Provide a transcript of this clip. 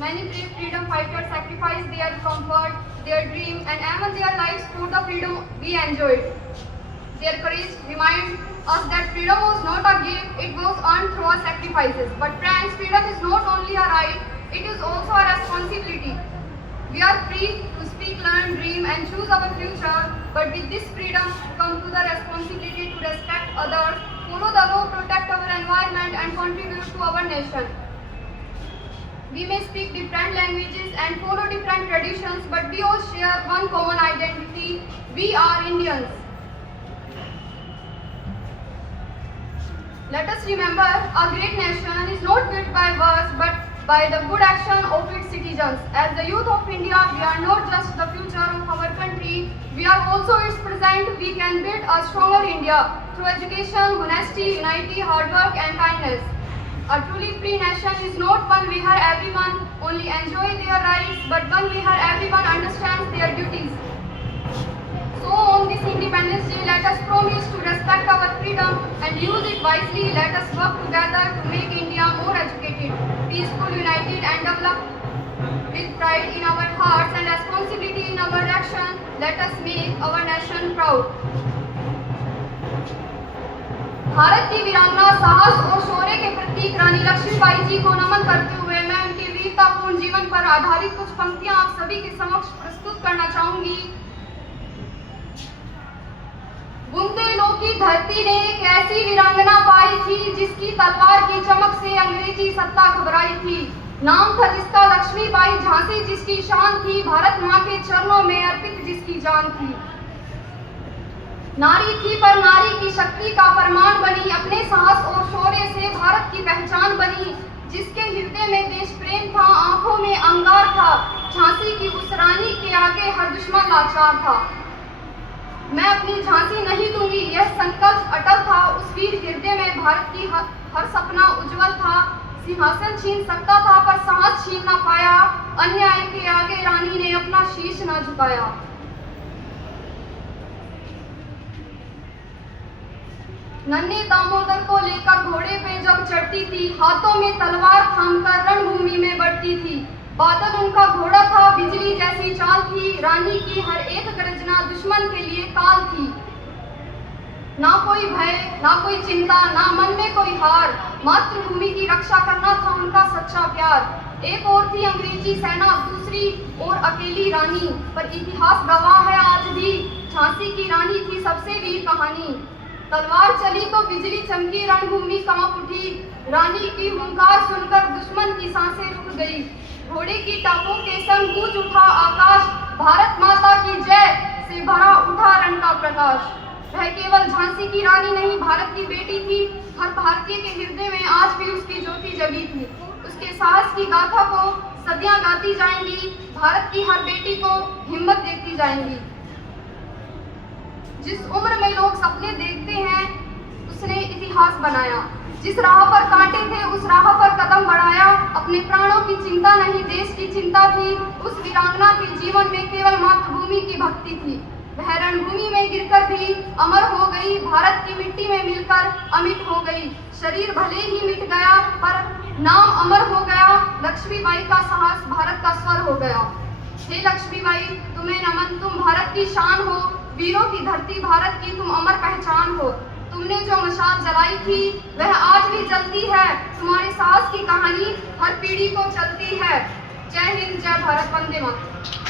Many brave freedom fighters sacrificed their comfort, their dream, and even their lives for the freedom we enjoyed. Their courage reminds us that freedom was not a gift, it was earned through our sacrifices. But friends, freedom is not only a right, it is also a responsibility. We are free to speak, learn, dream, and choose our future, but with this freedom comes the responsibility to respect others, follow the law, protect our environment, and contribute to our nation. We may speak different languages and follow different traditions, but we all share one common identity. We are Indians. Let us remember, a great nation is not built by words, but by the good action of its citizens. As the youth of India, we are not just the future of our country, we are also its present. We can build a stronger India through education, honesty, unity, hard work, and kindness. A truly free nation is not one where everyone only enjoy their rights, but one where everyone understands their duties. So on this Independence Day, let us promise to respect our freedom and use it wisely. Let us work together to make India more educated, peaceful, united, and developed. With pride in our hearts and responsibility in our action, let us make our nation proud. Bharat की वीरांगना, साहस और शौर्य के प्रतीक रानी लक्ष्मीबाई जी को नमन करते हुए मैं उनके वीरतापूर्ण जीवन पर आधारित कुछ पंक्तियां आप सभी के समक्ष प्रस्तुत करना चाहूंगी। बुंदेलों की धरती ने एक ऐसी वीरांगना पाई थी जिसकी तलवार की चमक से अंग्रेजी सत्ता घबराई थी। नाम था जिसका लक्ष्मीबाई, झांसी जिसकी शान थी, भारत माँ के चरणों में अर्पित जिसकी जान थी। नारी थी पर नारी की शक्ति का प्रमाण बनी, अपने साहस और शौर्य से भारत की पहचान बनी। जिसके हृदय में देश प्रेम था, आंखों में अंगार था, झांसी की उस रानी के आगे हर दुश्मन लाचार था। मैं अपनी झांसी नहीं दूंगी, यह संकल्प अटल था। उस वीर हृदय में भारत की हर सपना उज्जवल था। सिंहासन छीन सकता था पर साहस छीन न पाया, अन्याय के आगे रानी ने अपना शीश न झुकाया। नन्हे दामोदर को लेकर घोड़े पे जब चढ़ती थी, हाथों में तलवार थामकर रणभूमि में बढ़ती थी। बादल उनका घोड़ा था, बिजली जैसी चाल थी, रानी की हर एक गर्जना दुश्मन के लिए काल थी। ना कोई भय, ना कोई चिंता, ना मन में कोई हार, मातृभूमि की रक्षा करना था उनका सच्चा प्यार। एक और थी अंग्रेजी सेना, दूसरी और अकेली रानी, पर इतिहास गवाह है आज भी, झांसी की रानी थी सबसे वीर कहानी। तलवार चली तो बिजली चमकी, रणभूमि कांप उठी, रानी की हुंकार सुनकर दुश्मन की सांसें रुक गई। घोड़े की टापों के संग गूंज उठा आकाश, भारत माता की जय से भरा उठा रण का प्रकाश। वह केवल झांसी की रानी नहीं, भारत की बेटी थी। हर भारतीय के हृदय में आज भी उसकी ज्योति जगी थी। उसके साहस की गाथा को सदियां गाती जाएंगी, भारत की हर बेटी को हिम्मत देती जाएंगी। जिस उम्र में लोग सपने देखते हैं, उसने इतिहास बनाया। जिस राह पर कांटे थे, उस राह पर कदम बढ़ाया। अपने प्राणों की चिंता नहीं, देश की चिंता थी। उस वीरांगना के जीवन में केवल मातृभूमि की भक्ति थी। वह रणभूमि में गिरकर भी अमर हो गई, भारत की मिट्टी में मिलकर अमिट हो गई। शरीर भले ही मिट गया पर नाम अमर हो गया। लक्ष्मीबाई का साहस भारत का स्वर हो गया। हे लक्ष्मीबाई, तुम्हें नमन, तुम भारत की शान हो, वीरों की धरती भारत की तुम अमर पहचान हो। तुमने जो मशाल जलाई थी वह आज भी जलती है। तुम्हारे साहस की कहानी हर पीढ़ी को चलती है। जय हिंद, जय भारत, वंदे मातरम।